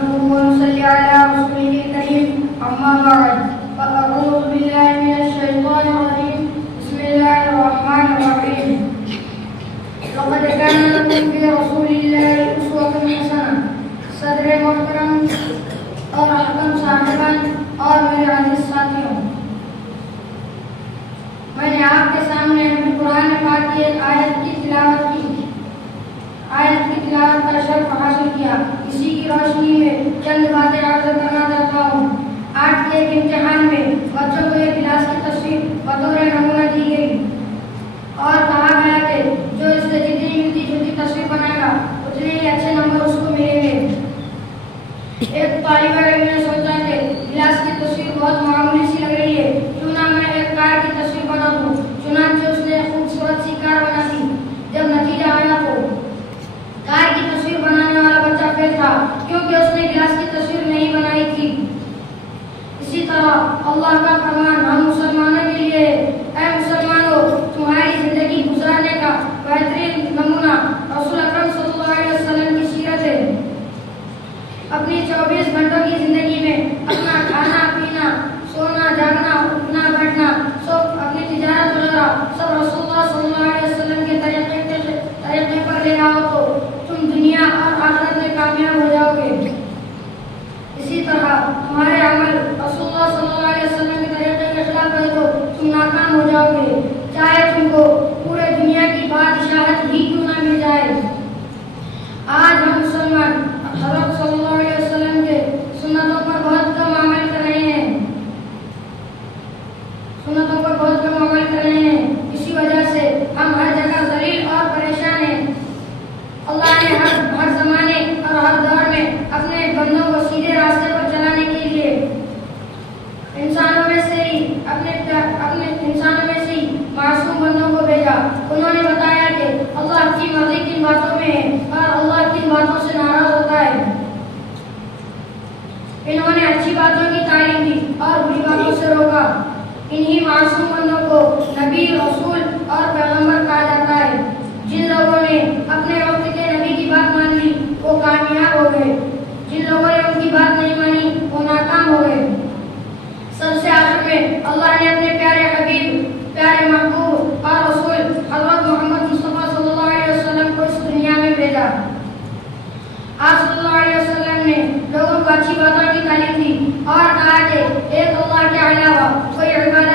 नहमदुहु व नसल्ली अला रसूलिल करीम अम्मा बाद फ़अऊज़ु बिल्लाहि मिनश शैतानिर रजीम बिस्मिल्लाहिर रहमानिर रहीम लक़द काना लकुम फ़ी रसूलिल्लाहि उस्वतुन हसनह। सदर मोहतरम और हकम साहिबान और मेरे अजीज साथियों, मैंने आपके सामने कुरान पाक की एक आयत की तिलावत का शर्फ हासिल किया। इसी की रोशनी में चंद बातें अर्ज़ करना चाहता हूँ। आज के एक इम्तिहान में बच्चों को एक गिलास की तस्वीर बतौर नमूना दी गई और कहा गया कि जो इससे जितनी मिलती जुलती तस्वीर बनाएगा उतने ही अच्छे नंबर उसको मिलेंगे। एक तालिबे इल्म ने सोचा कि गिलास की तस्वीर बहुत मामूली सी लग रही है, क्यों ना मैं एक कार की तस्वीर बना दूं। चुनांचे उसने खूबसूरत सी कार बना दी। जब नतीजा आया तो कार की तस्वीर बनाने वाला बच्चा फेल था, क्योंकि उसने गिलास की तस्वीर नहीं बनाई थी। इसी तरह अल्लाह का फरमान हम मुसलमानों के लिए, ऐ मुसलमानों, तुम्हारी जिंदगी गुजारने का बेहतरीन नमूना रसूल अकरम सल्लल्लाहु अलैहि वसल्लम की सीरत है। अपनी 24 घंटों की जिंदगी में अपना खाना पीना, सोना जागना, उठना बैठना, सब अपनी तिजारत वगैरह सब रसूलुल्लाह सल्लल्लाहु अलैहि वसल्लम के तरीके पर ले आओ तो तुम दुनिया और आखिरत में कामयाब हो जाओगे। इसी तरह तुम्हारे अमल रसूलुल्लाह सल्लल्लाहु अलैहि वसल्लम के तरीके के खिलाफ है तो तुम नाकाम हो जाओगे, चाहे तुमको पूरे दुनिया की बादशाहत ही क्यों ना मिल जाए। आज हम मुसलमान हज़रत सल्लल्लाहु अलैहि वसल्लम के सुन्नतों पर बहुत कम अमल कर रहे हैं। इसी वजह से हम हर जगह ज़लील और परेशान हैं। अल्लाह ने हर ज़माने और हर दौर में अपने बंदों को सीधे रास्ते पर चलाने के लिए इंसानों में से ही मासूम बंदों को भेजा। उन्होंने बताया कि अल्लाह की मर्जी किन बातों में है और अल्लाह किन बातों से नाराज होता है। इन्होंने अच्छी बातों की तालीम दी और बुरी बातों से रोका। इन्हीं मासूम बंदों को नबी, रसूल और पैगंबर कहा जाता है। जिन लोगों ने अपने वक्त के नबी की बात मान ली वो कामयाब हो गए, जिन लोगों ने उनकी बात नहीं मानी वो नाकाम हो गए। सबसे आखिर में अल्लाह ने अपने प्यारे हबीब, प्यारे महबूब और रसूल हज़रत मोहम्मद मुस्तफ़ा सल्लल्लाहु अलैहि वसल्लम को इस दुनिया में भेजा। आप सल्लल्लाहु अलैहि वसल्लम ने लोगों को अच्छी बातों की तालीम दी और कहा कि एक अल्लाह के अलावा कोई इबादत